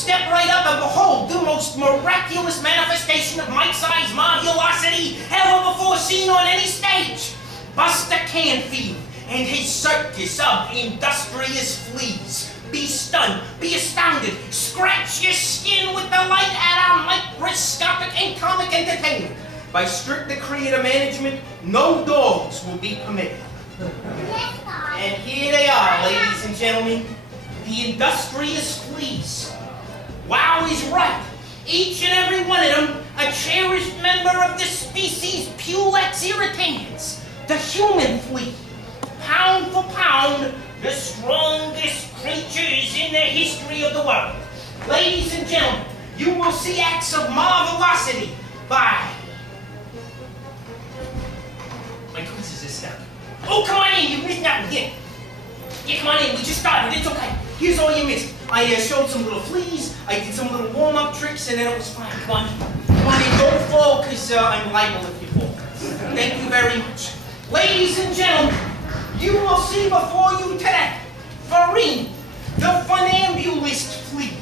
Step right up and behold the most miraculous manifestation of mite-sized marvelosity ever before seen on any stage. Buster Canfield and his circus of industrious fleas. Be stunned, be astounded, scratch your skin with delight at our microscopic and comic entertainment. By strict creative management, no dogs will be permitted. And here they are, ladies and gentlemen, the industrious fleas. Wow is right. Each and every one of them a cherished member of the species Pulex irritans, the human flea. Pound for pound, the strongest creatures in the history of the world. Ladies and gentlemen, you will see acts of marvelosity by... My quizzes is stuck. Oh, come on in, you missed that one. Here. Yeah, come on in, we just started, it's okay. Here's all you missed. I showed some little fleas, I did some little warm-up tricks, and then it was fine. Come on in, don't fall, because I'm liable if you fall. Thank you very much. Ladies and gentlemen, you will see before you today, Farin, the funambulist flea.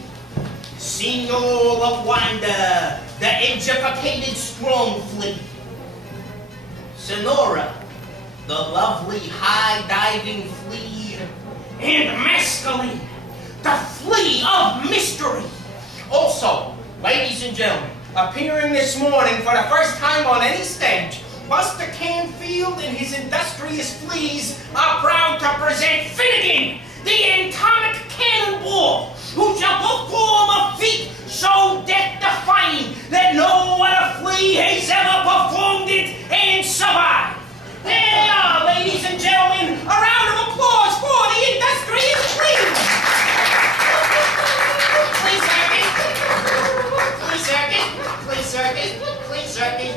Signor of wonder, the educated strong flea. Sonora, the lovely high-diving flea. And Mescaline, the flea of mystery. Also, ladies and gentlemen, appearing this morning for the first time on any stage, Buster Canfield and his industrious fleas are proud to present Finnegan, the atomic cannonball, who shall perform a feat so death-defying that no other flea has ever performed it and survived. There they are, ladies and gentlemen. A round of applause for the industrious fleas. Flea circus, flea circus, flea circus, flea circus,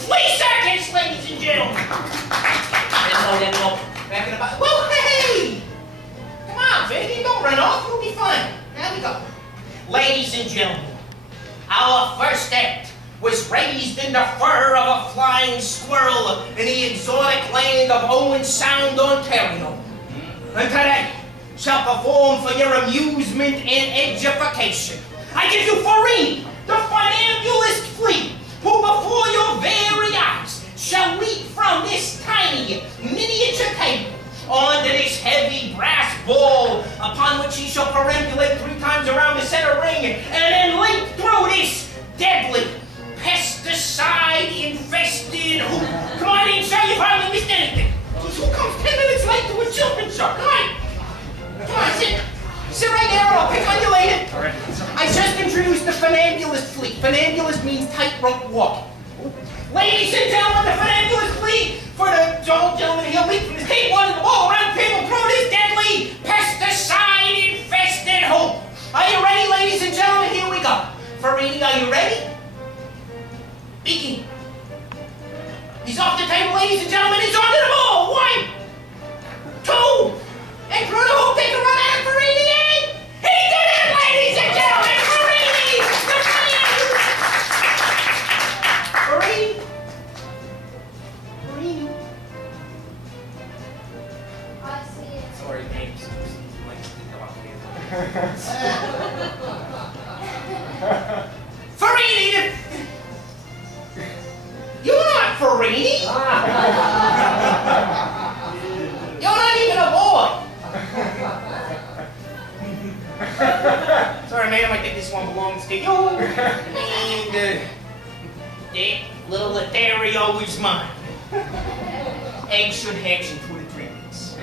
flea circus, ladies and gentlemen. Then we'll back in about. Whoa, hey! Come on, baby, don't run off. You'll be fine. There we go. Ladies and gentlemen, our first act was raised in the fur of a flying squirrel in the exotic land of Owen Sound, Ontario. And today shall perform for your amusement and edification. I give you Farin, the funambulist flea, who before your very eyes shall leap from this tiny miniature table onto this heavy brass ball, upon which he shall perambulate 3 times around the center ring, and then leap through this deadly pesticide-infested hoop. Come on in, sir, you've hardly missed anything. Who comes 10 minutes late to a children's show? Come on. Come on, sit. Sit right there, or I'll pick on you later. All right. I just introduced the funambulist flea. Funambulist means tightrope walking. Ladies and gentlemen, the funambulist flea, for the old gentleman, he'll leap from his table onto the ball around the table through this deadly pesticide-infested hoop. Are you ready, ladies and gentlemen? Here we go. Farini, are you ready? Beaky. He's off the table, ladies and gentlemen. He's onto the ball. 1, 2, and through the hoop. Take a run at it, Farini. He did it, ladies and gentlemen. Farini, the Farini. Farini. I see it. Sorry, names. Farini. You're not Farini! You're not even a boy! Sorry, madam, I think this one belongs to you. And that little Lothario is mine. Eggs should hatch in 2 to 3 weeks.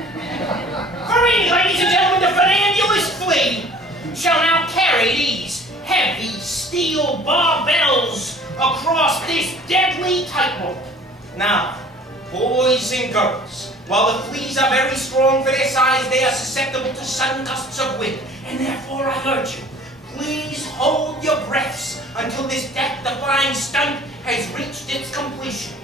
Farini, ladies and gentlemen, the funambulist flea shall now carry these heavy steel barbells across this deadly tightrope. Now, boys and girls, while the fleas are very strong for their size, they are susceptible to sudden gusts of wind, and therefore I urge you, please hold your breaths until this death-defying stunt has reached its completion.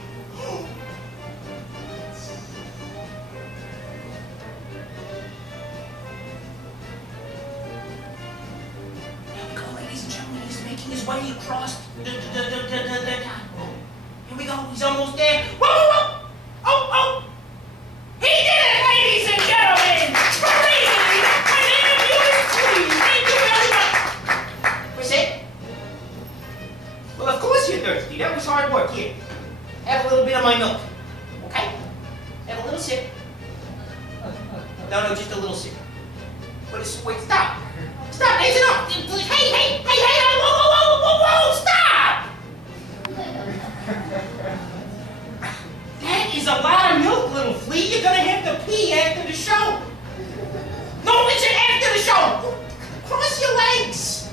His way across the tightrope. Here we go. He's almost there. Whoa, whoa, whoa! Oh! He did it, ladies and gentlemen! Farini, the funambulist flea. Thank you very much. Look here. Have a little bit of my milk. Okay? Have a little sip. No, just a little sip. But it's, wait, stop. Stop, that's enough. Hey, whoa, stop! That is a lot of milk, little flea. You're gonna have to pee after the show. No, it's after the show. Cross your legs.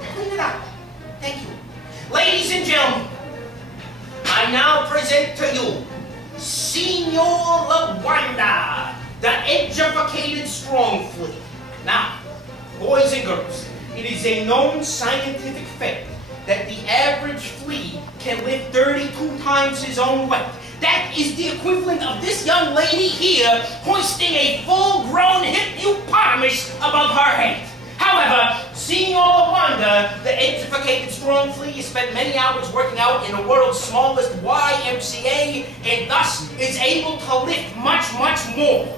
Clean it up. Thank you. Ladies and gentlemen, I now present to you Senor LaWanda, the educated strong flea. Now, boys and girls, it is a known scientific fact that the average flea can lift 32 times his own weight. That is the equivalent of this young lady here hoisting a full-grown hippopotamus above her head. However, Senor LaWanda, the educated strong flea, has spent many hours working out in the world's smallest YMCA and thus is able to lift much, much more.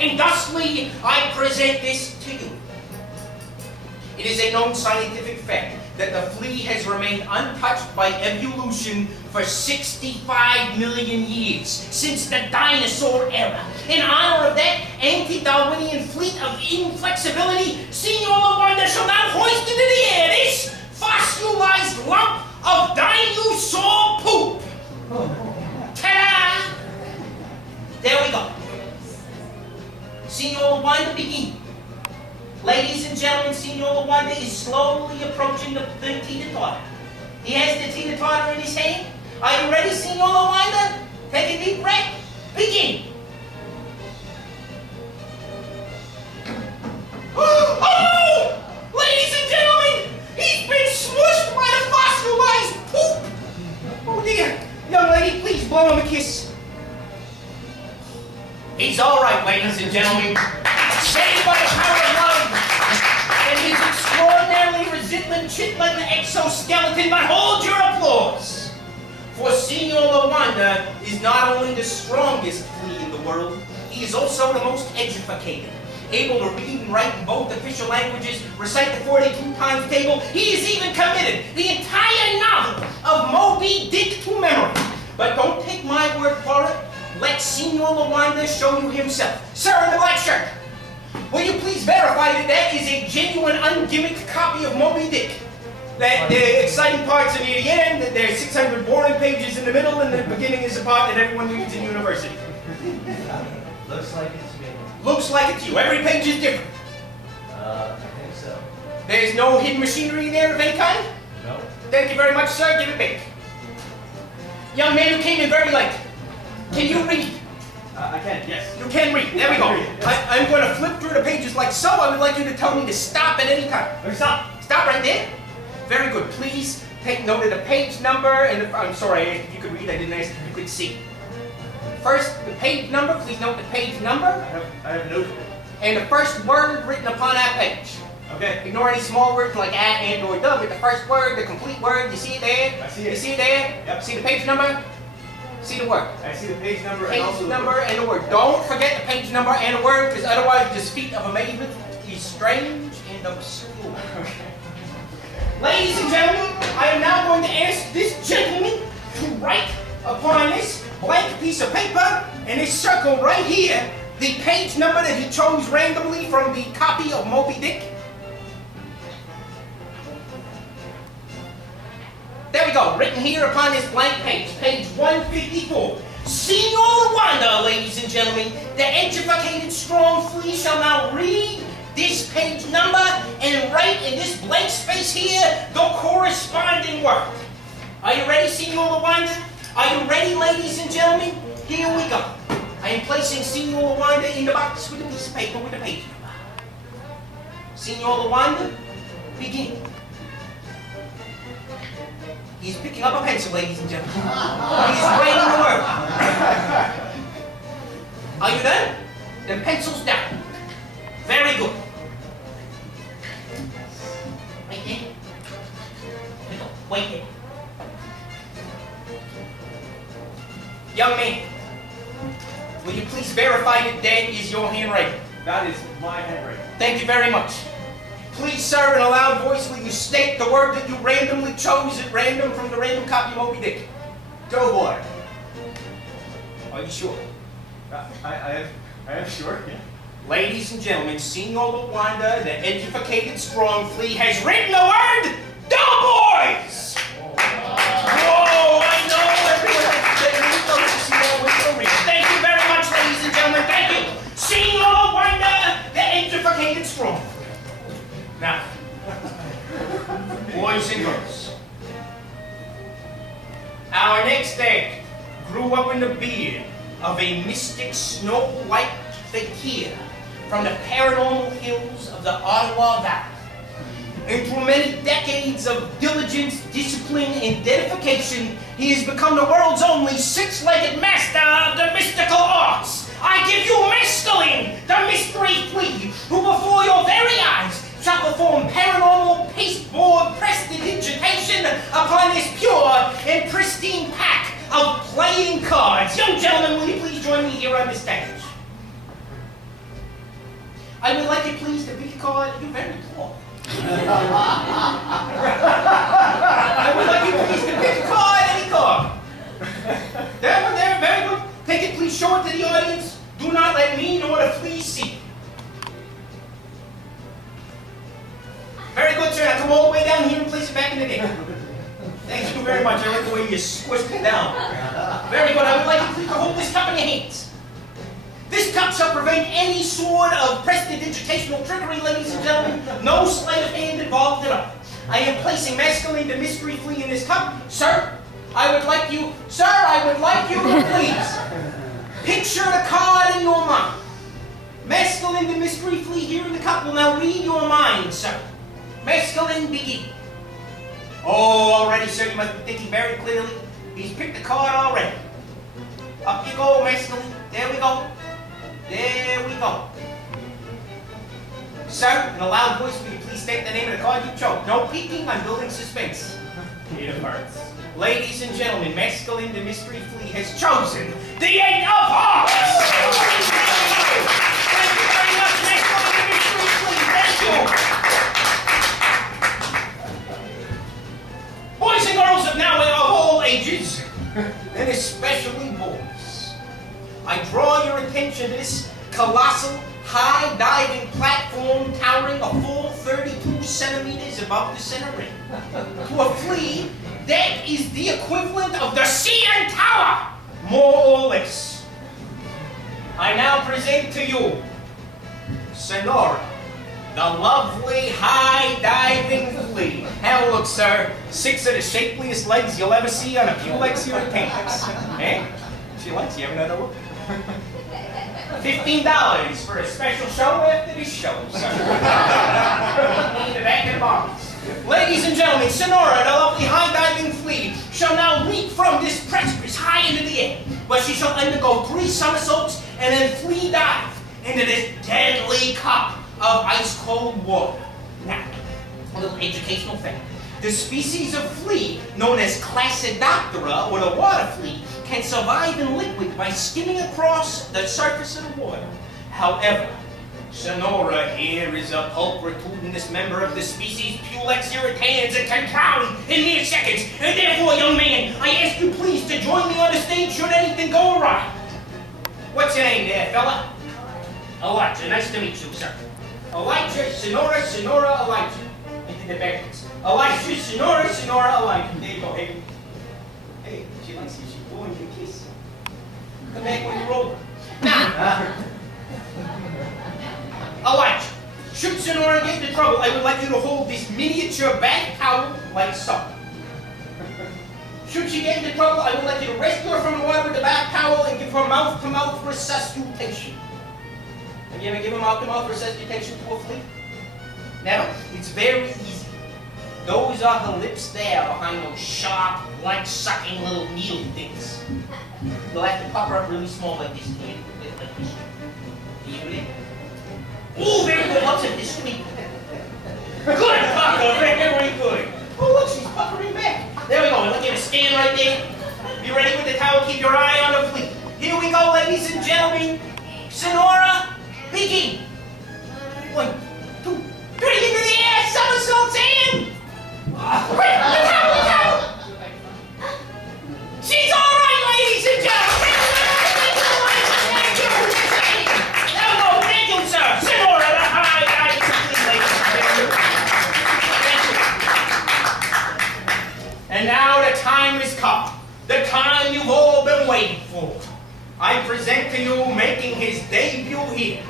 And thusly, I present this to you. It is a known scientific fact that the flea has remained untouched by evolution for 65 million years, since the dinosaur era. In honor of that anti-Darwinian fleet of inflexibility, Senor LaWanda shall now hoist into the air this fossilized lump of dinosaur poop. Ta-da! There we go. Senor LaWanda, begin. Ladies and gentlemen, Senor LaWanda is slowly approaching the teeter-totter. He has the teeter-totter in his hand. Are you ready, Senor LaWanda? Take a deep breath. Begin. Oh! Ladies and gentlemen, he's been smushed by the fossilized poop. Oh dear. Young lady, please blow him a kiss. He's all right, ladies and gentlemen. Saved by the power of love and his extraordinarily resilient chitlin exoskeleton, but hold your applause. For Senor LaWanda is not only the strongest flea in the world, he is also the most educated. Able to read and write in both official languages, recite the 42 times table. He has even committed the entire novel of Moby Dick to memory. But don't take my word for it. Let Senor LaWanda show you himself. Sir in the black shirt, will you please verify that that is a genuine, ungimmicked copy of Moby Dick? That the exciting parts are near the end, that there's 600 boring pages in the middle, and the beginning is the part that everyone reads in university. Looks like it's me. Looks like it's you. Every page is different. I think so. There's no hidden machinery in there of any kind? No. Thank you very much, sir. Give it back. Young man who came in very late. Can you read? I can, yes. You can read. There we go. I'm going to flip through the pages like so. I would like you to tell me to stop at any time. Okay, stop. Stop right there. Very good. Please take note of the page number and I'm sorry, if you could read, I didn't ask if you could see. First, the page number. Please note the page number. I have noted it. And the first word written upon that page. Okay. Ignore any small words like at, and, or, the, but the first word, the complete word, you see it there? I see it. You see it there? Yep. See the page number? See the word. I see the page number and Page also number and the word. Don't forget the page number and the word, because otherwise this feat of amazement is strange and obscure. Ladies and gentlemen, I am now going to ask this gentleman to write upon this blank piece of paper and this circle right here the page number that he chose randomly from the copy of Moby Dick. There we go, written here upon this blank page, page 154. Senor LaWanda, ladies and gentlemen, the educated strong flea shall now read this page number and write in this blank space here the corresponding word. Are you ready, Senor LaWanda? Are you ready, ladies and gentlemen? Here we go. I am placing Senor LaWanda in the box with a piece of paper with a page number. Senor LaWanda, begin. He's picking up a pencil, ladies and gentlemen. He's writing the word. Are you done? Then pencils down. Very good. Right there. Wait there. Young man, will you please verify that that is your handwriting? that is my handwriting. Thank you very much. Please, sir, in a loud voice, will you state the word that you randomly chose at random from the random copy of Moby Dick? Doughboy. Are you sure? I am sure. Yeah. Ladies and gentlemen, Senor Wanda, the educated strong flea, has written the word Doughboys! Whoa, I know everyone knows to see that with the reach. Thank you very much, ladies and gentlemen. Thank you. Senor Wanda, the educated strong. Now, boys and girls, our next act grew up in the beard of a mystic snow-white fakir from the paranormal hills of the Ottawa Valley. And through many decades of diligence, discipline, and dedication, he has become the world's only six-legged master of the mystical arts. I give you Mescaline, the mystery flea, who before your very eyes shall perform paranormal pasteboard prestidigitation upon this pure and pristine pack of playing cards. Young gentlemen, will you please join me here on the stage? I would like you please to pick a card. You're very tall. I would like you please to pick a card, any card. That one there, very good. Take it, please show it to the audience. Do not let me nor the flea see. Very good, sir. Now come all the way down here and place it back in the deck. Thank you very much. I like the way you squished it down. Very good. I would like you please to hold this cup in your hands. This cup shall prevent any sort of prestidigitational trickery, ladies and gentlemen. No sleight of hand involved at all. I am placing Mescaline, the mystery flea, in this cup. Sir, I would like you to please picture the card in your mind. Mescaline, the mystery flea, here in the cup will now read your mind, sir. Mescaline, begin. Oh, already, sir, you must be thinking very clearly. He's picked the card already. Up you go, Mescaline. There we go. There we go. Sir, in a loud voice, will you please state the name of the card you chose? No peeking, I'm building suspense. Eight of Hearts. Ladies and gentlemen, Mescaline, the mystery flea, has chosen the Eight of Hearts! Thank you very much, Mescaline, the mystery flea. Thank you. Boys and girls of now of all ages, and especially boys, I draw your attention to this colossal, high-diving platform towering a full 32 centimeters above the center ring. To a flea, that is the equivalent of the CN Tower, more or less. I now present to you Sonora, the lovely, high-diving flea. Have a look, sir. 6 of the shapeliest legs you'll ever see on a Pulex Europeans. Eh? She likes you. Have another look. $15 for a special show after this show, sir. In the back of the box. Ladies and gentlemen, Sonora, the lovely high-diving flea, shall now leap from this precipice high into the air, where she shall undergo 3 somersaults and then flea dive into this deadly cup of ice-cold water. Now, a little educational thing. The species of flea known as Classodoptera, or the water flea, can survive in liquid by skimming across the surface of the water. However, Sonora here is a pulchritudinous member of the species Pulex irritans and can drown in mere seconds. And therefore, young man, I ask you please to join me on the stage should anything go awry. What's your name there, fella? Elijah. Nice to meet you, sir. Elijah, Sonora, Elijah. Into the backwards. Elijah, Sonora, Elijah. There you go, hey. Hey, she likes you. She's blowing you a kiss. Come back when you're older. Now, Elijah, should Sonora get into trouble, I would like you to hold this miniature bath towel like so. Should she get into trouble, I would like you to rescue her from the water with the bath towel and give her mouth-to-mouth resuscitation. Have you ever given mouth-to-mouth resuscitation to a flea? Never. It's very easy. Those are her lips there behind those sharp, blood-sucking little needle things. You'll have to pop her up really small like this. Like this. Can you do that? Ooh, very good. Lots of discreet. Good, Pucker. Very good. Oh, look, she's puckering back. There we go. Look at her stand right there. Be ready with the towel. Keep your eye on the flea. Here we go, ladies and gentlemen. Sonora, begin. 1, 2, 3, into the air. Somersaults in. Quick, the towel. She's on. come. The time you've all been waiting for. I present to you, making his debut here,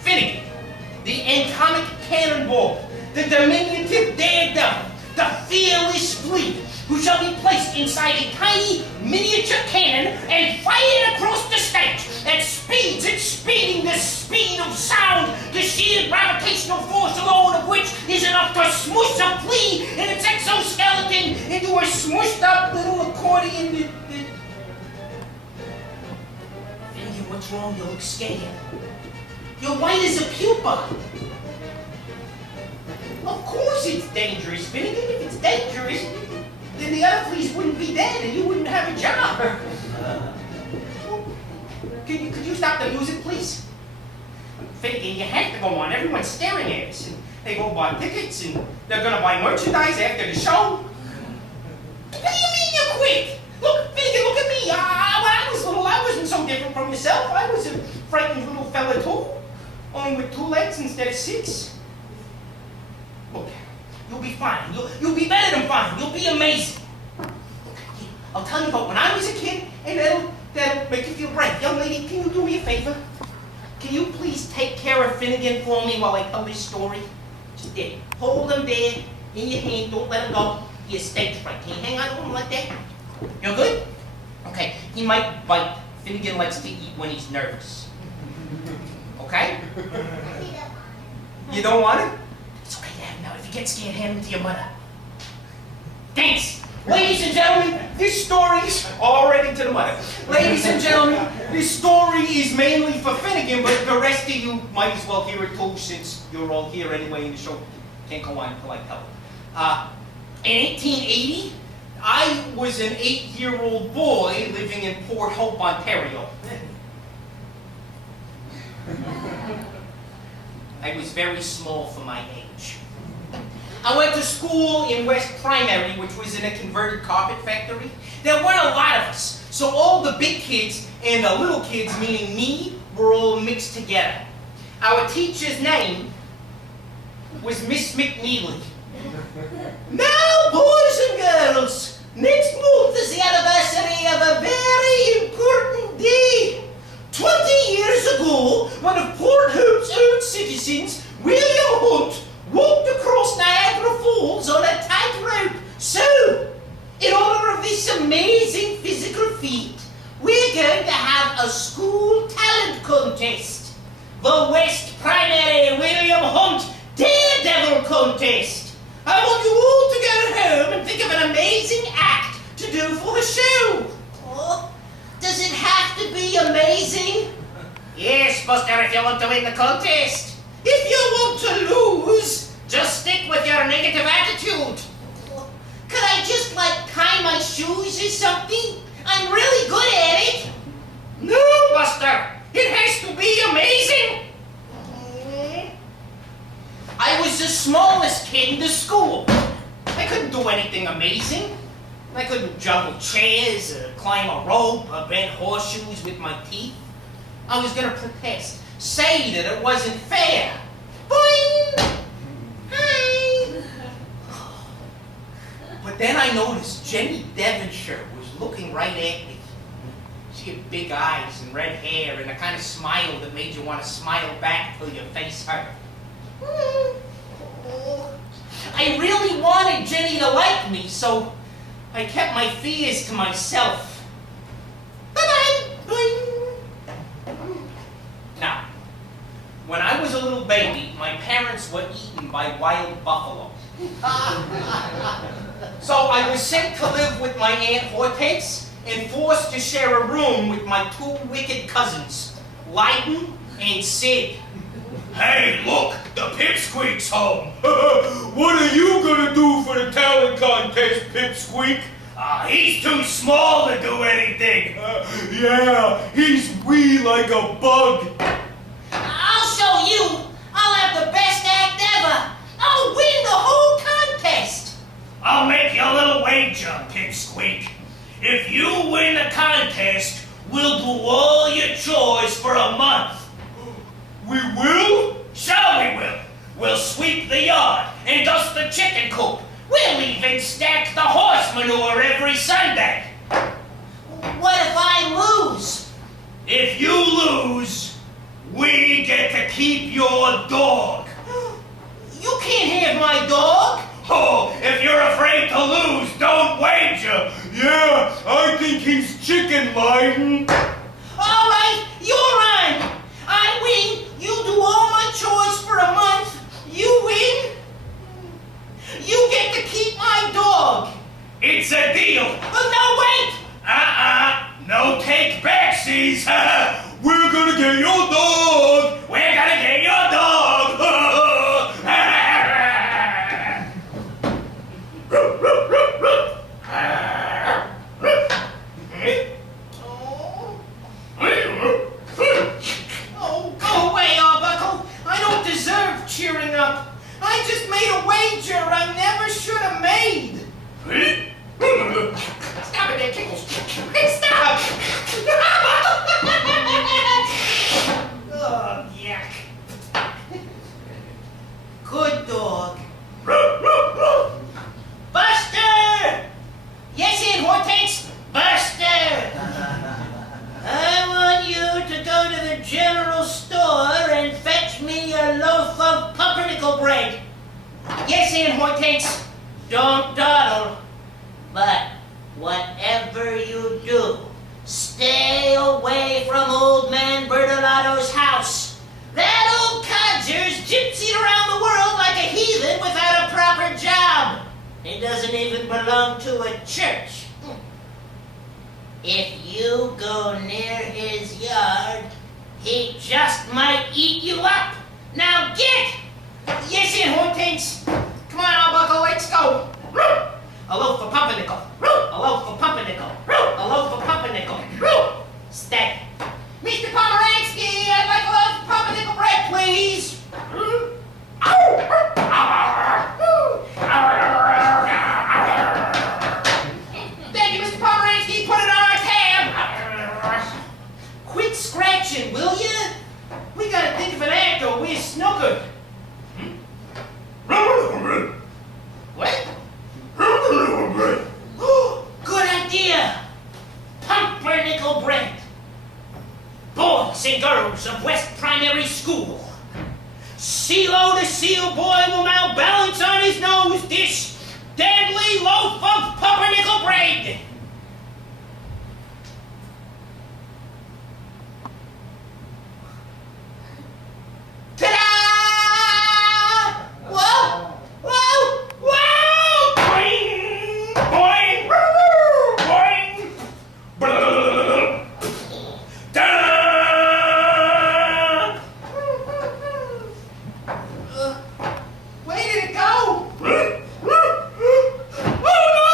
Finnegan, the atomic cannonball, the diminutive daredevil, the fearless flea, who shall be placed inside a tiny miniature cannon and fired across the stage at speeds exceeding the speed of sound, the sheer gravitational force alone of which is enough to smush a flea and its exoskeleton into a smushed up little accordion. Finnegan, what's wrong? You look scared. You're white as a pupa. Of course it's dangerous, Finnegan. If it's dangerous, then the other fleas wouldn't be dead and you wouldn't have a job. Could you stop the music, please? Finnegan, you have to go on. Everyone's staring at us. And they go buy tickets and they're going to buy merchandise after the show. What do you mean you quit? Look, Finnegan, look at me. When I was little, I wasn't so different from yourself. I was a frightened little fella too. Only with 2 legs instead of 6. Look, you'll be fine. You'll be better than fine. You'll be amazing. I'll tell you about when I was a kid, and that'll make you feel great. Young lady, can you do me a favor? Can you please take care of Finnegan for me while I tell this story? Just there. Hold him there in your hand. Don't let him go. He has stage fright. Can you hang on to him like that? You're good? Okay. He might bite. Finnegan likes to eat when he's nervous. Okay? You don't want it? It's okay, Dad. Now, if you get scared, hand him to your mother. Thanks! Ladies and gentlemen, this story's already to the mother. Ladies and gentlemen, this story is mainly for Finnegan, but the rest of you might as well hear it too, since you're all here anyway and the show can't go on until I tell it. In 1880, I was an 8-year-old boy living in Port Hope, Ontario. I was very small for my age. I went to school in West Primary, which was in a converted carpet factory. There weren't a lot of us, so all the big kids and the little kids, meaning me, were all mixed together. Our teacher's name was Miss McNeely. Now, boys and girls, next month is the anniversary of a very important day. 20 years ago, one of Port Hope's own citizens, William Hunt, walked across Niagara Falls on a tightrope. So, in honor of this amazing physical feat, we're going to have a school talent contest. The West Primary William Hunt Daredevil Contest. I want you all to go home and think of an amazing act to do for the show. Oh, does it have to be amazing? Yes, Buster, if you want to win the contest. If you want to lose, just stick with your negative attitude. Could I just, tie my shoes or something? I'm really good at it. No, Buster. It has to be amazing. I was the smallest kid in the school. I couldn't do anything amazing. I couldn't juggle chairs, climb a rope, or bend horseshoes with my teeth. I was going to protest. Say that it wasn't fair. Boing! Hi! But then I noticed Jenny Devonshire was looking right at me. She had big eyes and red hair and a kind of smile that made you want to smile back till your face hurt. I really wanted Jenny to like me, so I kept my fears to myself. Bye-bye! Boing! Now, when I was a little baby, my parents were eaten by wild buffalo. So I was sent to live with my Aunt Hortense and forced to share a room with my 2 wicked cousins, Lyden and Sid. Hey, look, the Pipsqueak's home. What are you gonna do for the talent contest, Pipsqueak? He's too small to do anything. Yeah, he's wee like a bug. I'll show you. I'll have the best act ever. I'll win the whole contest. I'll make you a little wager, Pipsqueak. If you win the contest, we'll do all your chores for a month. We will? Sure we will. We'll sweep the yard and dust the chicken coop. We'll even stack the horse horse manure every Sunday. What if I lose? If you lose, we get to keep your dog. You can't have my dog. Oh, if you're afraid to lose, don't wager. Yeah, I think he's chicken lighting. All right, you're on. I win. You do all my chores for a month. You win. You get to keep my dog. It's a deal. No, wait. No take backsies. We're gonna get your dog. We're gonna get your dog. Oh, go away, Arbuckle. I don't deserve cheering up. I just made a wager I never should have made. Stop it there, Kickles. Stop! Oh, yuck. Good dog. Buster! Yes, Aunt Hortense? Buster! I want you to go to the general store and fetch me a loaf of pumpernickel bread. Yes, Aunt Hortense. Don't dawdle. But whatever you do, stay away from old man Bertolato's house. That old codger's gypsied around the world like a heathen without a proper job. He doesn't even belong to a church. If you go near his yard, he just might eat you up. Now get! Yes, Aunt Hortense. Come on, Arbuckle, let's go. A loaf of pumpernickel. A loaf of pumpernickel. A loaf of pumpernickel. Stay. Mr. Pomeranski, I'd like a loaf of pumpernickel bread, please. Thank you, Mr. Pomeranski. Put it on our tab. Quit scratching, will you? We gotta think of an act or we're snookered. What? Good idea! Pumpernickel bread. Boys and girls of West Primary School, CeeLo the Seal Boy will now balance on his nose this deadly loaf of pumpernickel bread. Ta-da! Whoa! Whoa! Whoa! Boing! Boing! Boing! Brrr. Da! Where did it go? Oh no!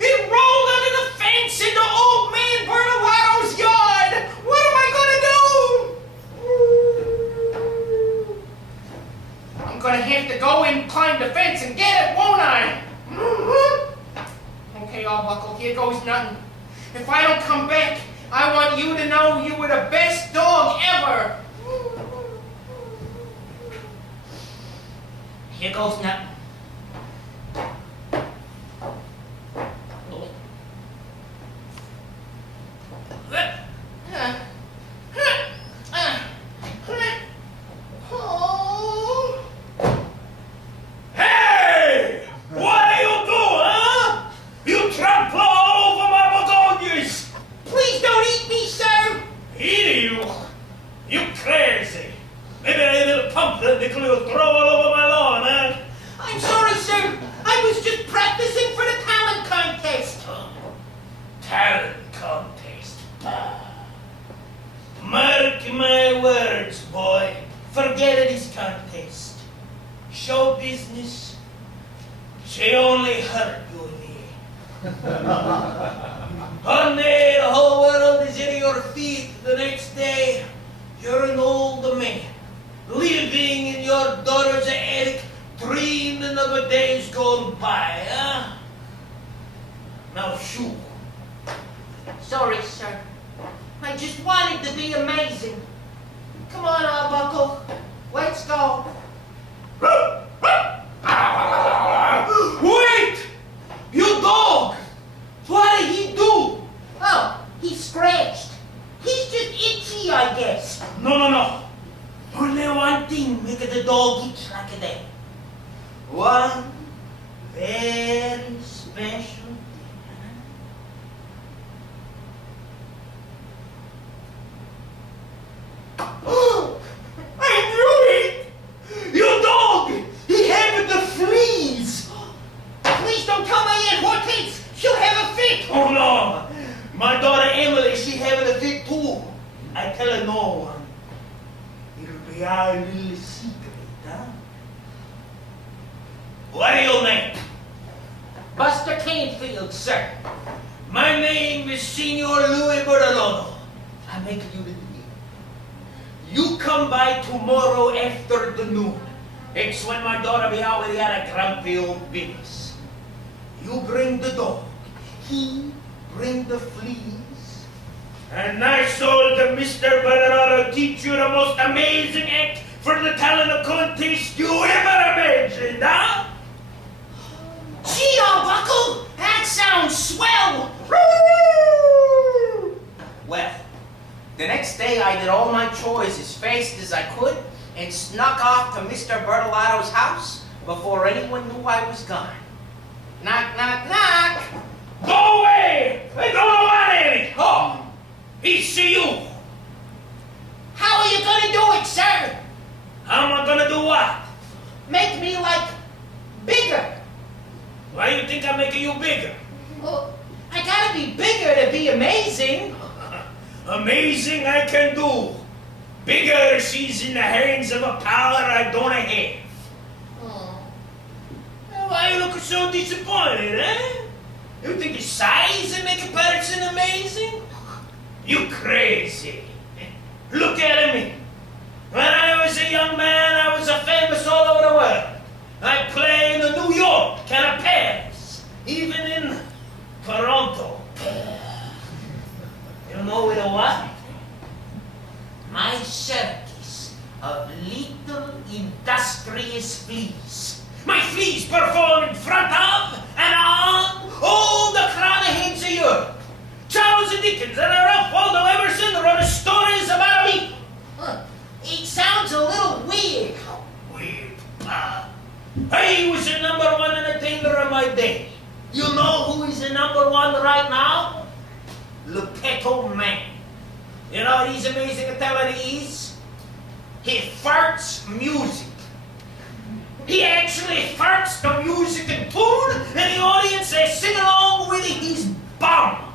It rolled under the fence into old man Bertolato's yard! What am I gonna do? I'm gonna have to go and climb the fence and get it, won't I? Okay, Arbuckle, here goes nothing. If I don't come back, I want you to know you were the best dog ever. Here goes nothing. Hey! What do you do, huh? You trample all over my begonias! Please don't eat me, sir. Eat you? You crazy! Maybe a little pumpernickel you'll throw all over my lawn, huh? I'm sorry, sir. I was just practicing for the talent contest. Talent contest. Mark my words, boy. Forget it is contest. Show business. She only hurt you and me. Honey, the whole world is at your feet. The next day, you're an old man, living in your daughter's attic, dreaming of the days gone by, huh? Now, shoo. Sorry, sir. I just wanted to be amazing. Come on, Arbuckle. Let's go. Wait! You dog! very special thing. Oh, I knew it! Your dog! He had the fleas! Please don't tell my Aunt Hortense! She'll have a fit! Oh no! My daughter Emily, she having a fit too. I tell her no one. It'll be our little secret, huh? What are your name? Buster Canfield, sir. My name is Senor Louis Bertolone. I'm making you the deal. You come by tomorrow after the noon. It's when my daughter be already at a Canfield business. You bring the dog. He bring the fleas. And I told Mr. Bertolone teach you the most amazing act for the talent contest you ever imagined, huh? Gee, Buckle, that sounds swell! Well, the next day I did all my chores as fast as I could and snuck off to Mr. Bertolotto's house before anyone knew I was gone. Knock, knock, knock! Go away! I don't want any! Oh, he see you! How are you gonna do it, sir? How am I gonna do what? Make me, like, bigger. Why do you think I'm making you bigger? Well, I gotta be bigger to be amazing. Amazing I can do. Bigger she's in the hands of a power I don't have. Oh. Why you looking so disappointed, eh? You think the size will make a person amazing? You crazy. Look at me. When I was a young man, I was famous all over the world. I played in New York and Paris, even in Toronto. You know with what? My circus of little industrious fleas. My fleas perform in front of and on all the crown heads of Europe. Charles Dickens and Ralph Waldo Emerson wrote stories about me. It sounds a little weird. Weird, I was the #1 entertainer of my day. You know who is the #1 right now? Lupeto Man. You know what he's amazing talent is? He farts music. He actually farts the music in tune, and the audience they sing along with it. He's bomb.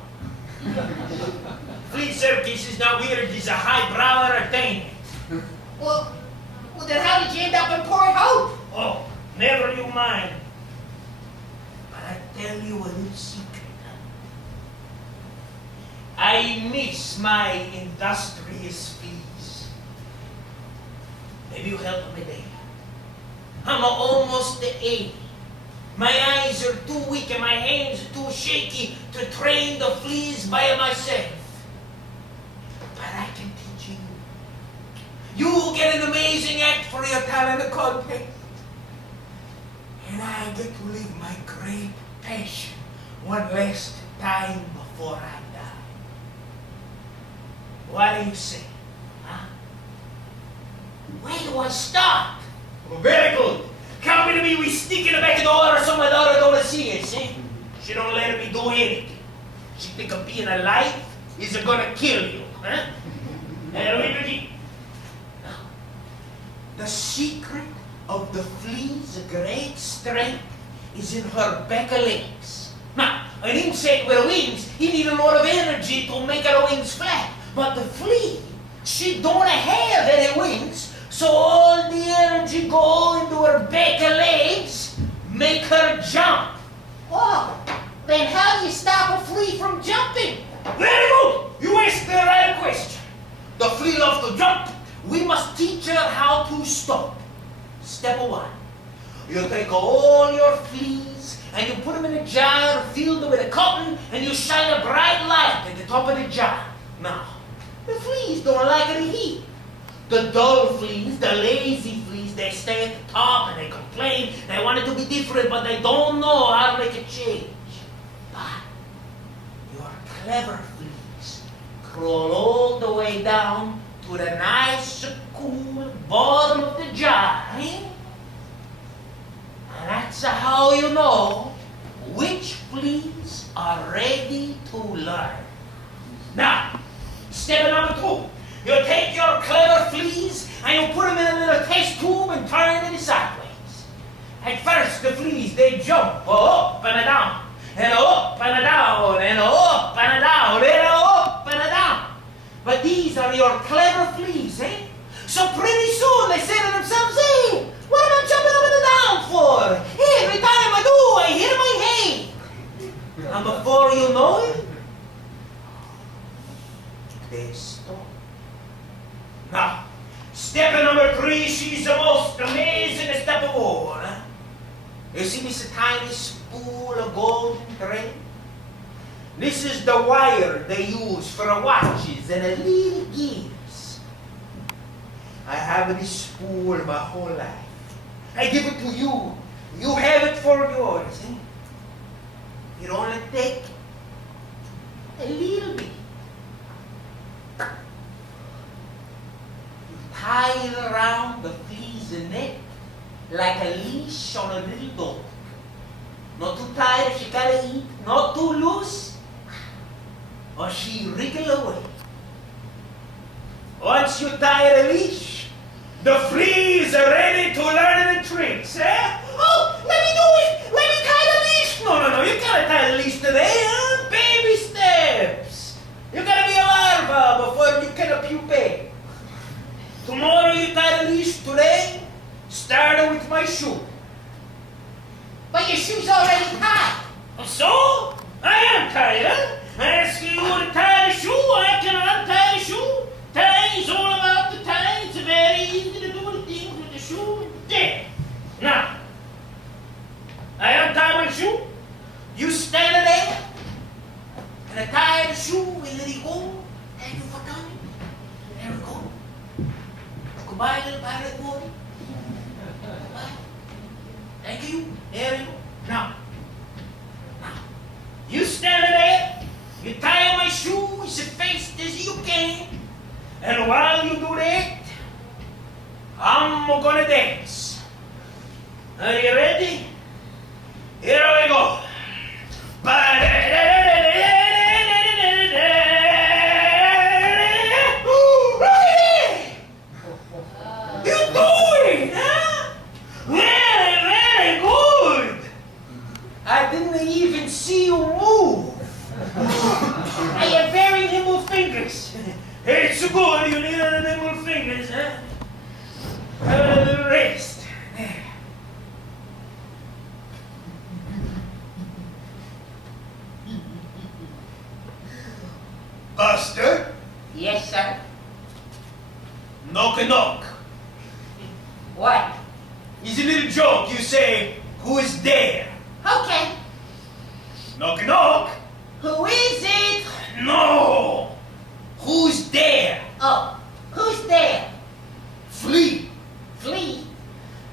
Flea Circus is not weird. He's a highbrow entertainment. Well, then how did you end up in Port Hope? Oh, never you mind. But I tell you a little secret. I miss my industrious fleas. Maybe you help me there. I'm almost 80. My eyes are too weak and my hands are too shaky to train the fleas by myself. But I can teach you. You will get an amazing act for your talent contest. And I get to live my great passion one last time before I die. What do you say? Huh? Where do I start? Well, very good. Come to me, we sneak in the back door so my daughter don't see it, see? She don't let me do anything. She think of being alive is gonna kill you, huh? And we begin. Now, the secret of the flea's great strength is in her back legs. Now, an insect with wings, he need a lot of energy to make her wings flat. But the flea, she don't have any wings, so all the energy go into her back legs, make her jump. Oh, then how do you stop a flea from jumping? Very good. You asked the right question. The flea loves to jump. We must teach her how to stop. Step 1. You take all your fleas and you put them in a jar filled with a cotton and you shine a bright light at the top of the jar. Now, the fleas don't like the heat. The dull fleas, the lazy fleas, they stay at the top and they complain. They want it to be different, but they don't know how to make a change. But your clever fleas crawl all the way down to the nice, cool bottom of the jar. Eh? That's how you know which fleas are ready to learn. Now, step number 2. You take your clever fleas and you put them in a little test tube and turn it sideways. At first, the fleas, they jump up and down, and up and down, and up and down, and up and down. But these are your clever fleas, eh? So pretty soon they say to themselves, hey, what am I jumping up and down for? Every time I do, I hit my head. And before you know it, they stop. Now, step number 3, she's the most amazing step of all. Huh? You see this tiny spool of golden thread? This is the wire they use for watches and a little gears. I have this spool my whole life. I give it to you. You have it for yours. Eh? It only take a little bit. You tie it around the flea's neck like a leash on a little dog. Not too tight, she gotta eat. Not too loose, or she wriggle away. Once you tie a leash, the fleas are ready to learn the tricks, eh? Oh, let me do it! Let me tie the leash! No, you can't tie the leash today, huh? Baby steps! You gotta be a larva before you can pupa. Tomorrow you tie the leash, today, start with my shoe. But your shoe's already tied. So? I am tied, huh? I ask you to tie the shoe, I can untie the shoe. Tying is all about the tying. It's very easy to do the things with the shoe. There. Now, I untie my shoe. You stand there, and I tie the shoe and let it go. Thank you for coming. There we go. Goodbye, little pirate boy. Goodbye. Thank you. There we go. Now, you stand there, you tie my shoe as fast as you can, and while you do that, I'm gonna dance. Are you ready? Here we go. You do it, huh? Very good. I didn't even see you move. I have very nimble fingers. It's good, you need a nimble fingers, huh? Have a little rest. There. Buster, Yes, sir. knock a knock. What? It's a little joke. You say, who is there? Okay. Knock a knock. Who is it? No. Who's there? Oh, who's there? Flea. Flea.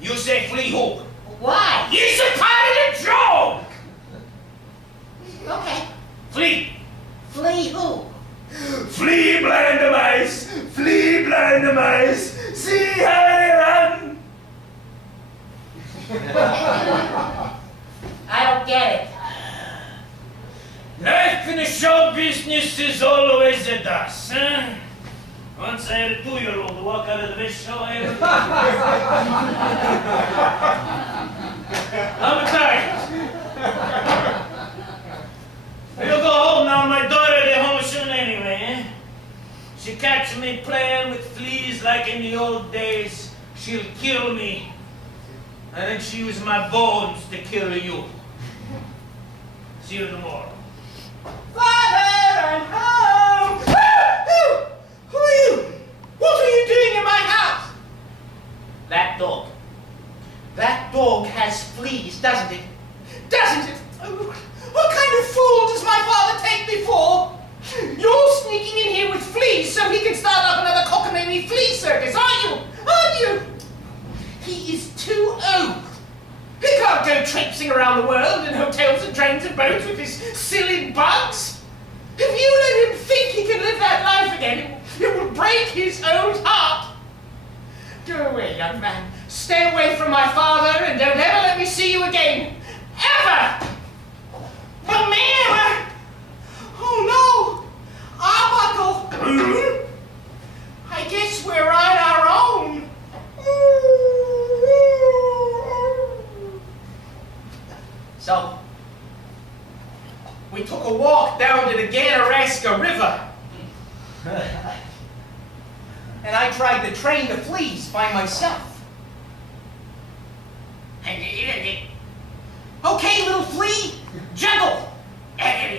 You say flea who? Why? It's a part of the joke. Okay. Flea. Flea who? Flea blind mice. Flea blind mice. See how they run. I don't get it. Life in the show business is always a dust, huh? Once I had a 2-year-old walk out of the best show I ever did. I'm tired. I'll go home now. My daughter, they're home soon anyway, eh? She catch me playing with fleas like in the old days. She'll kill me. And then she use my bones to kill you. See you tomorrow. Father, I'm home. Who are you? What are you doing in my house? That dog. That dog has fleas, doesn't it? Doesn't it? Oh, what kind of fool does my father take me for? You're sneaking in here with fleas so he can start up another cockamamie flea circus, aren't you? Aren't you? He is too old. He can't go traipsing around the world in hotels and trains and boats with his silly bugs. If you let him think he can live that life again, it will break his old heart. Go away, young man. Stay away from my father and don't ever let me see you again. Ever! But ma'am, oh no! Arbuckle! I guess we're on our own. So, we took a walk down to the Ganaraska River. And I tried to train the fleas by myself. Okay, little flea, juggle. Tap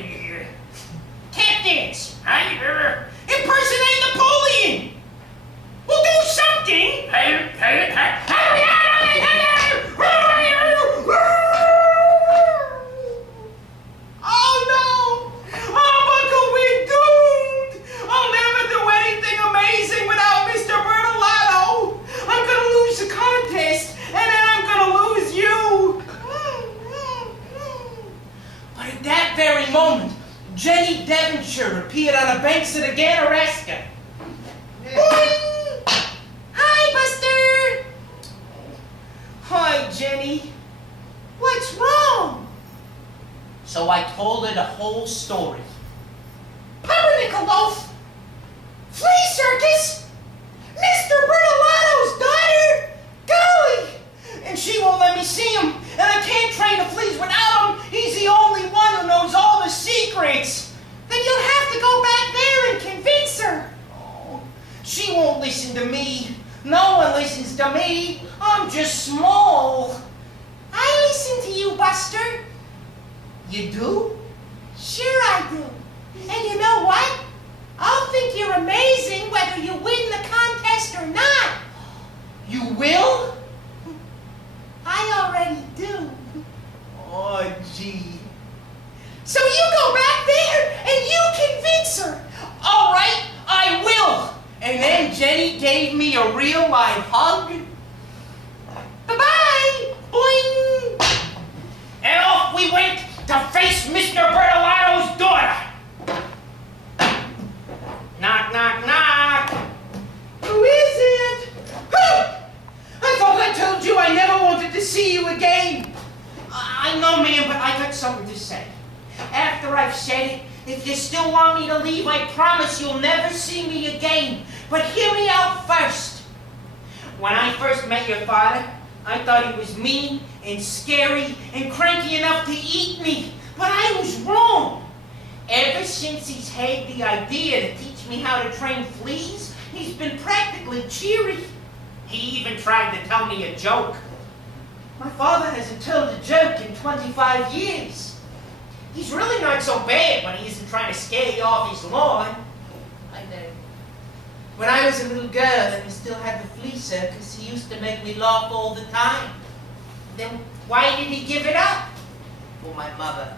dance. Impersonate Napoleon. We'll do something. Oh no! Arbuckle, we're doomed! I'll never do anything amazing without Mr. Bertolato. I'm gonna lose the contest, and then I'm gonna lose you. But at that very moment, Jenny Devonshire appeared on the banks of the Ganaraska. Hi, Buster. Hi, Jenny. What's wrong? So I told her the whole story. Pumpernickel Loaf! Flea circus! Mr. Bertolato's daughter! Golly! And she won't let me see him, and I can't train the fleas without him. He's the only one who knows all the secrets. Then you'll have to go back there and convince her. Oh, she won't listen to me. No one listens to me. I'm just small. I listen to you, Buster. You do? Sure I do. And you know what? I'll think you're amazing whether you win the contest or not. You will? I already do. Oh, gee. So you go back there and you convince her. All right, I will. And then Jenny gave me a real live hug. Bye-bye. Boing. And off we went to face Mr. Bertolato's daughter. Knock, knock, knock. Who is it? I thought I told you I never wanted to see you again. I know, ma'am, but I got something to say. After I've said it, if you still want me to leave, I promise you'll never see me again. But hear me out first. When I first met your father, I thought he was mean and scary and cranky enough to eat me. But I was wrong. Ever since he's had the idea to teach me how to train fleas, he's been practically cheery. He even tried to tell me a joke. My father hasn't told a joke in 25 years. He's really not so bad when he isn't trying to scare you off his lawn. I know. When I was a little girl and we still had the flea circus, he used to make me laugh all the time. Then why did he give it up? For my mother.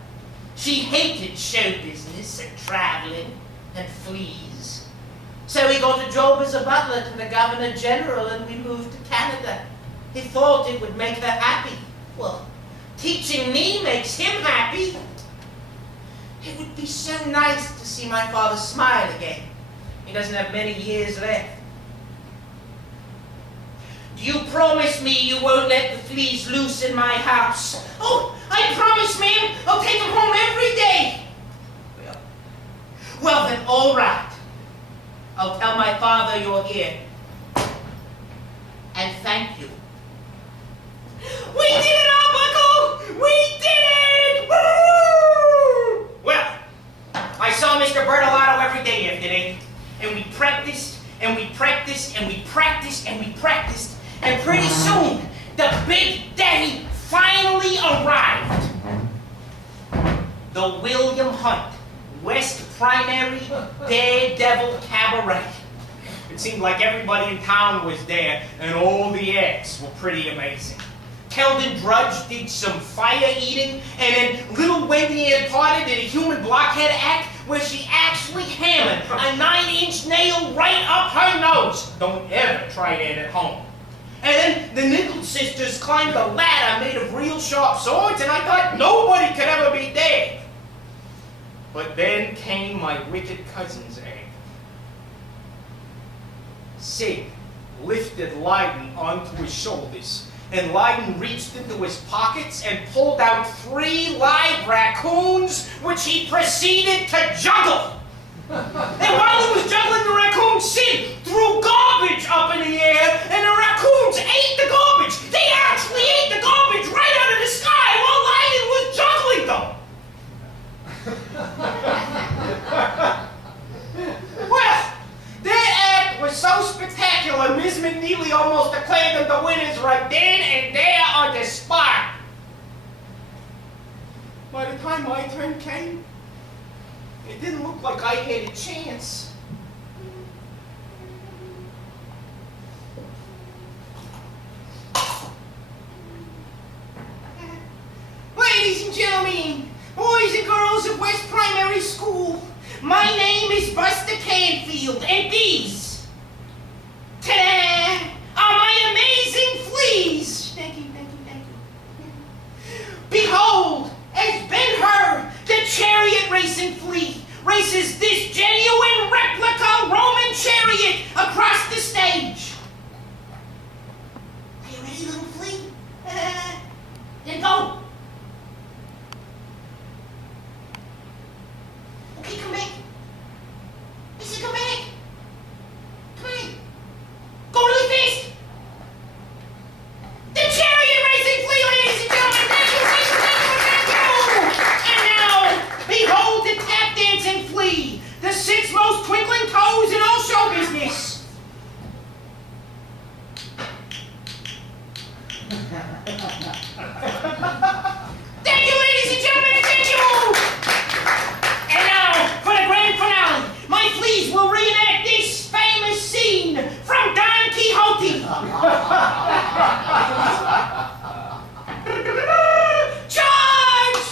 She hated show business and traveling and fleas. So he got a job as a butler to the Governor General and we moved to Canada. He thought it would make her happy. Well, teaching me makes him happy. It would be so nice to see my father smile again. He doesn't have many years left. Do you promise me you won't let the fleas loose in my house? Oh, I promise, ma'am. I'll take them home every day. Well then, all right. I'll tell my father you're here. And thank you. We did it, Arbuckle! We did it! Woo! Well, I saw Mr. Bertolato every day after that, and we practiced, and we practiced, and we practiced, and we practiced, and pretty soon, the big day finally arrived. The William Hunt West Primary Daredevil Cabaret. It seemed like everybody in town was there, and all the acts were pretty amazing. Keldon Drudge did some fire eating, and then little Wendy Ann Potter did a human blockhead act where she actually hammered a 9-inch nail right up her nose. Don't ever try that at home. And then the Nichols sisters climbed a ladder made of real sharp swords, and I thought nobody could ever beat that. But then came my wicked cousin's act. Sid, lifted Leiden onto his shoulders, and Leiden reached into his pockets and pulled out 3 live raccoons, which he proceeded to juggle. And while he was juggling the raccoons, Sid threw garbage up in the air, and the raccoons ate the garbage. They actually ate the garbage right out of the sky while Leiden was juggling them. Well, their act was so spectacular, Ms. McNeely almost declared them the winners right then and there on the spot. By the time my turn came, it didn't look like I had a chance. Ladies and gentlemen, boys and girls of West Primary School, my name is Buster Canfield, and these, ta-da, are my amazing fleas. Thank you, thank you, thank you. Behold, as Ben-Hur, the chariot racing flea, races this genuine replica Roman chariot across the stage. Are you ready, little flea? Then go. Okay, come back. I said come back. Come on. Go really fast. The chariot racing flea, ladies and gentlemen. Thank you, thank you, thank you, thank you. And now, behold the tap dancing flea, the 6th most twinkling toes in all show business. Thank you, ladies and gentlemen, thank you. And now, for the grand finale, my fleas will reenact this famous scene from Don Quixote. Charge!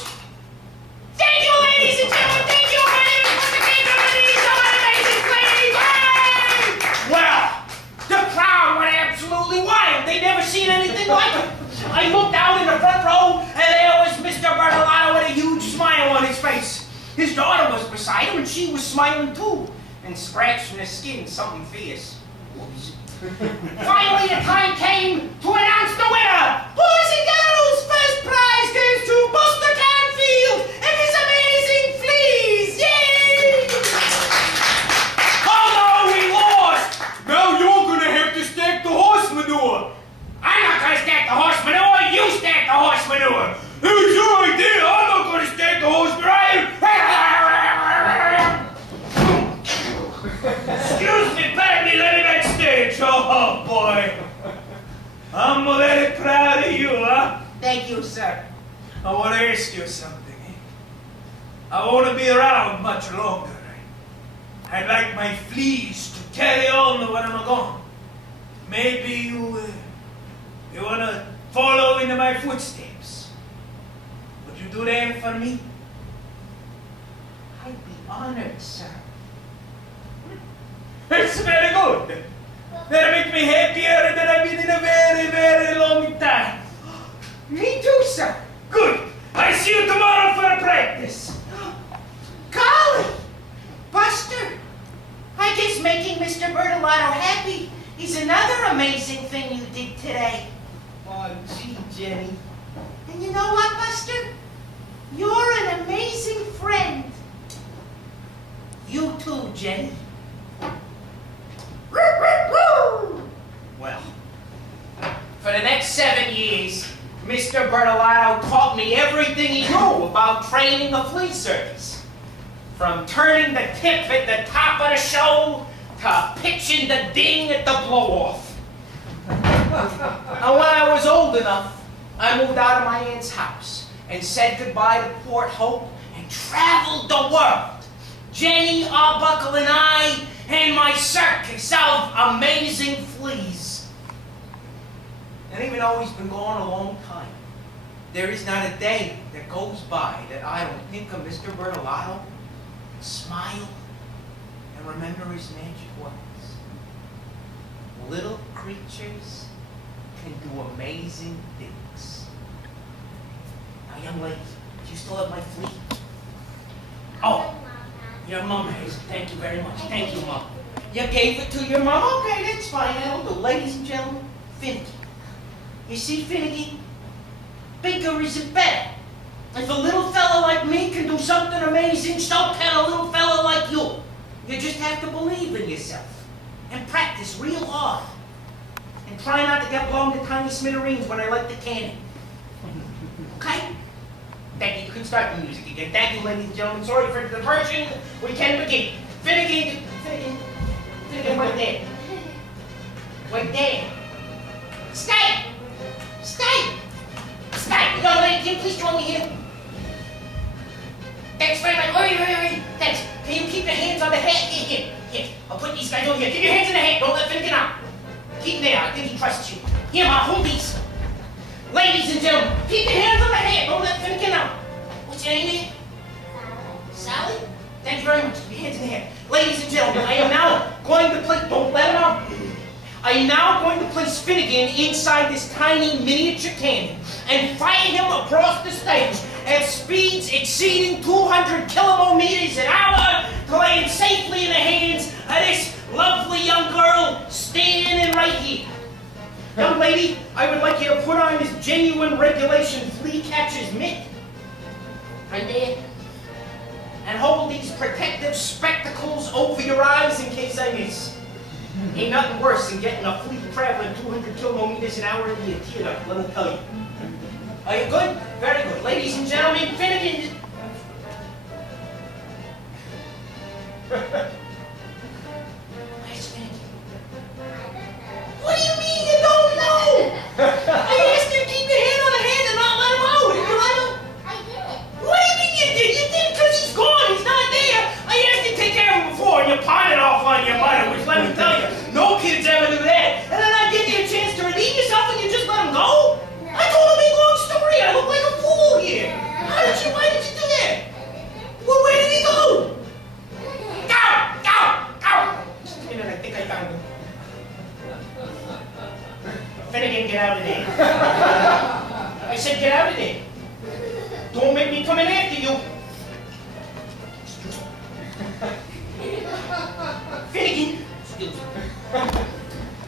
Thank you, ladies and gentlemen, thank you. My name is Mr. Canfield, so amazing fleas. Well, the crowd went absolutely wild. They'd never seen anything like it. I looked out in the front row, and there was Mr. Bertolato with a huge smile on his face. His daughter was beside him, and she was smiling too, and scratching her skin something fierce. Whoops. Finally, the time came to announce the winner. Boys and girls, first prize goes to Buster Canfield and his amazing fleas. Yay! Oh no, we lost! Now you're gonna have to stack the horse manure. I'm not gonna stack the horse manure. You stack the horse manure. It was your idea. I'm not gonna stack the horse manure. Excuse me, baby, let me backstage. Oh boy. I'm very proud of you, huh? Thank you, sir. I want to ask you something. I won't be around much longer. I'd like my fleas to carry on when I'm gone. Maybe you want to follow into my footsteps. Would you do that for me? I'd be honored, sir. It's very good. That'll make me happier than I've been in a very, very long time. Me too, sir. Good. I see you tomorrow for practice. Golly! Buster, I guess making Mr. Bertolato happy is another amazing thing you did today. Oh, gee, Jenny. And you know what, Buster? You're an amazing friend. You too, Jenny. Well, for the next 7 years, Mr. Bertolato taught me everything he knew about training a flea circus. From turning the tip at the top of the show to pitching the ding at the blow-off. And when I was old enough, I moved out of my aunt's house and said goodbye to Port Hope and traveled the world. Jenny Arbuckle and I and my circus of amazing fleas. And even though he's been gone a long time, there is not a day that goes by that I don't think of Mr. Bertolato, smile, and remember his magic words. Little creatures can do amazing things. Now, young lady, do you still have my flea? Oh, your mom has. Thank you very much. Thank you, Mom. You gave it to your mom? Okay, that's fine. That'll do. Ladies and gentlemen, Finnegan. You see, Finnegan? Bigger isn't better. If a little fella like me can do something amazing, so can a little fella like you. You just have to believe in yourself and practice real hard. And try not to get blown to tiny smithereens when I light the cannon. Okay? Thank you. You can start the music again. Thank you, ladies and gentlemen. Sorry for the diversion. We can begin. Finnegan, right there. Right there. Stay! Young lady, can you please join me here? Thanks very much. Hurry. Thanks. Can you keep your hands on the hat? Here. I'll put these guys over here. Keep your hands in the hat. Don't let Finnegan out. Keep them there. I think he trusts you. Here, Ma, hold these. Ladies and gentlemen, keep your hands on the hat. Don't let Finnegan out. What's your name again? Sally? Thank you very much. Keep your hands in the hat. Ladies and gentlemen, I am now going to place... Don't let him out. I am now going to place Finnegan inside this tiny miniature cannon and fire him across the stage at speeds exceeding 200 kilometers an hour to land safely in the hands of this lovely young girl standing right here. Young lady, I would like you to put on this genuine regulation flea catcher's mitt. Right there. And hold these protective spectacles over your eyes in case I miss. Ain't nothing worse than getting a flea traveling 200 kilometers an hour into your tear duct, let me tell you. Are you good? Very good. Ladies and gentlemen, Finnegan. Where's Finnegan? What do you mean you don't know? I asked you to keep your hand on the hand and not let him out. Did you let him? I did. What do you mean you did? You did because he's gone. He's not there. I asked you to take care of him before and you pawned it off on your mother, which let me tell you, no kids ever do that. And then I give you a chance to redeem yourself and you just let him go? I told a big long story. I look like a fool here. Why did you do that? Well, where did he go? Go! Just a minute, I think I found him. Finnegan, get out of there. I said get out of there. Don't make me come in after you. Finnegan. Excuse me.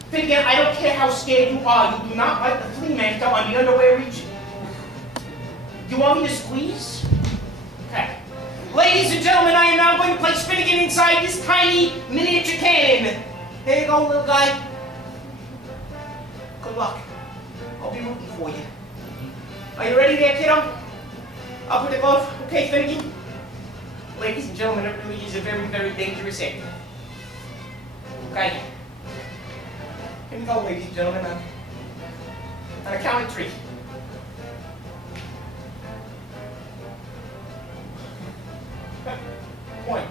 Finnegan, I don't care how scared you are. You do not like the flea man come on the underwear region. You want me to squeeze? Okay. Ladies and gentlemen, I am now going to place Finnegan inside this tiny miniature cannon. There you go, little guy. Good luck. I'll be rooting for you. Are you ready there, kiddo? I'll put the glove. Okay, Finnegan. Ladies and gentlemen, it really is a very, very dangerous act. Okay. Here we go, ladies and gentlemen. On a count of 3. 1,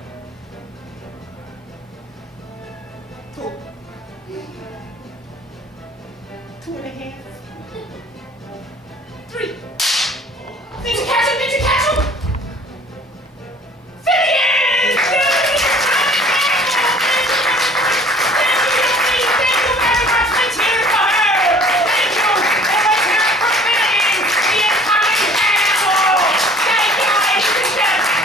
2, 2.5, 3. Ninja catch him! Finnegan! Thank you very much. Let's hear it for her. Thank you. And let's hear it for Finnegan, the incoming asshole. Thank you, ladies and gentlemen.